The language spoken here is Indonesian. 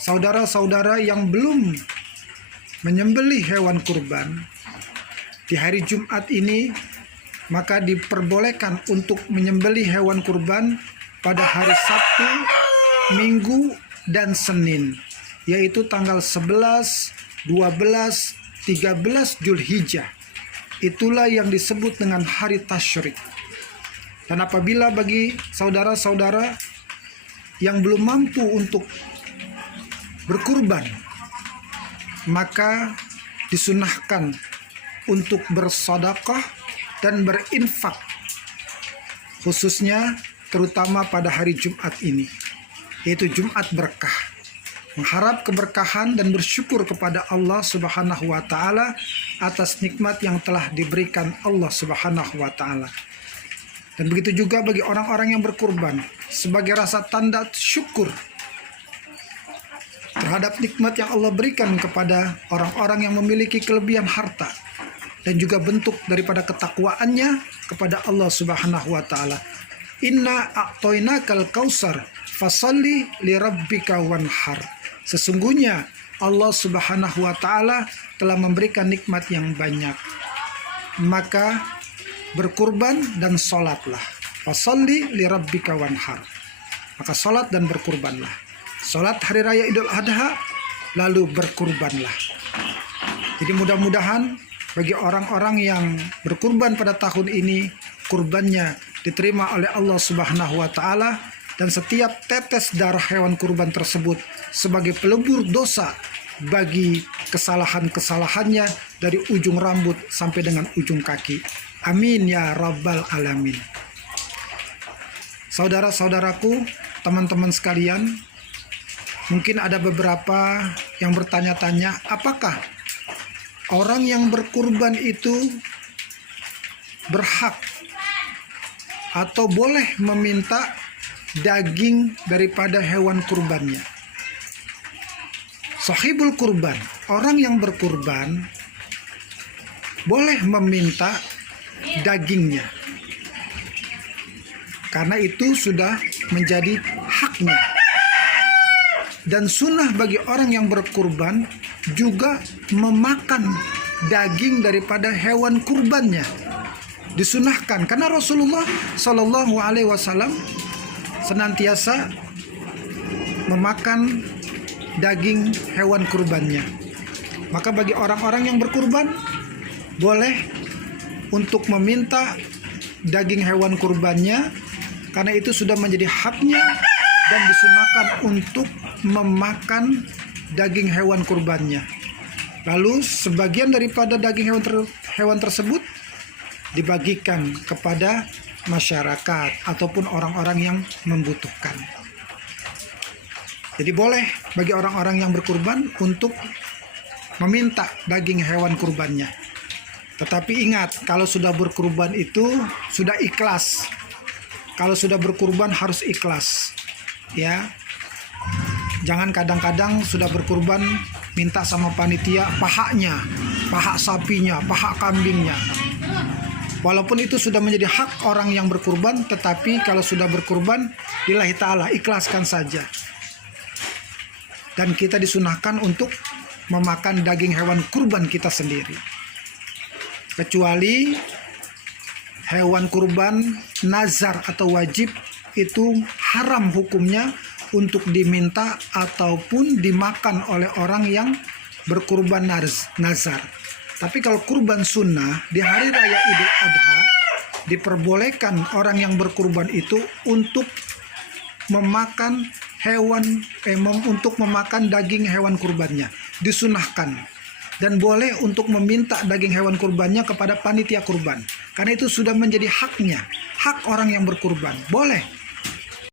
saudara-saudara yang belum menyembelih hewan kurban di hari Jumat ini, maka diperbolehkan untuk menyembelih hewan kurban pada hari Sabtu, Minggu, dan Senin, yaitu tanggal 11, 12, 13 Zulhijjah. Itulah yang disebut dengan hari tasyrik. Dan apabila bagi saudara-saudara yang belum mampu untuk berkurban, maka disunahkan untuk bersedekah dan berinfak, khususnya terutama pada hari Jumat ini, yaitu Jumat berkah. Mengharap keberkahan dan bersyukur kepada Allah Subhanahu wa Ta'ala atas nikmat yang telah diberikan Allah Subhanahu wa Ta'ala. Dan begitu juga bagi orang-orang yang berkurban, sebagai rasa tanda syukur terhadap nikmat yang Allah berikan kepada orang-orang yang memiliki kelebihan harta, dan juga bentuk daripada ketakwaannya kepada Allah Subhanahu wa Ta'ala. Inna a'toinakal kausar fasalli lirabbika wanhar. Sesungguhnya Allah Subhanahu wa Ta'ala telah memberikan nikmat yang banyak, maka berkurban dan sholatlah. Fasalli lirabbika wanhar. Maka sholat dan berkurbanlah. Sholat hari raya Idul Adha, lalu berkurbanlah. Jadi mudah-mudahan bagi orang-orang yang berkurban pada tahun ini, kurbannya diterima oleh Allah Subhanahu wa Ta'ala, dan setiap tetes darah hewan kurban tersebut sebagai pelebur dosa bagi kesalahan-kesalahannya dari ujung rambut sampai dengan ujung kaki. Amin ya rabbal alamin. Saudara-saudaraku, teman-teman sekalian, mungkin ada beberapa yang bertanya-tanya, apakah orang yang berkurban itu berhak atau boleh meminta daging daripada hewan kurbannya? Sahibul kurban, orang yang berkurban, boleh meminta dagingnya, karena itu sudah menjadi haknya. Dan sunnah bagi orang yang berkurban juga memakan daging daripada hewan kurbannya. Disunahkan karena Rasulullah Shallallahu Alaihi Wasallam senantiasa memakan daging hewan kurbannya. Maka bagi orang-orang yang berkurban, boleh untuk meminta daging hewan kurbannya, karena itu sudah menjadi haknya, dan disunahkan untuk memakan daging hewan kurbannya. Lalu sebagian daripada daging hewan tersebut dibagikan kepada masyarakat ataupun orang-orang yang membutuhkan. Jadi boleh bagi orang-orang yang berkurban untuk meminta daging hewan kurbannya. Tetapi ingat, kalau sudah berkurban itu sudah ikhlas. Kalau sudah berkurban harus ikhlas, ya. Jangan kadang-kadang sudah berkurban minta sama panitia pahanya, paha sapinya, paha kambingnya. Walaupun itu sudah menjadi hak orang yang berkurban, tetapi kalau sudah berkurban, lillahi ta'ala, ikhlaskan saja. Dan kita disunahkan untuk memakan daging hewan kurban kita sendiri. Kecuali hewan kurban nazar atau wajib, itu haram hukumnya untuk diminta ataupun dimakan oleh orang yang berkurban nazar. Tapi kalau kurban sunnah di hari raya Idul Adha, diperbolehkan orang yang berkurban itu untuk memakan untuk memakan daging hewan kurbannya, disunahkan. Dan boleh untuk meminta daging hewan kurbannya kepada panitia kurban, karena itu sudah menjadi haknya, hak orang yang berkurban. Boleh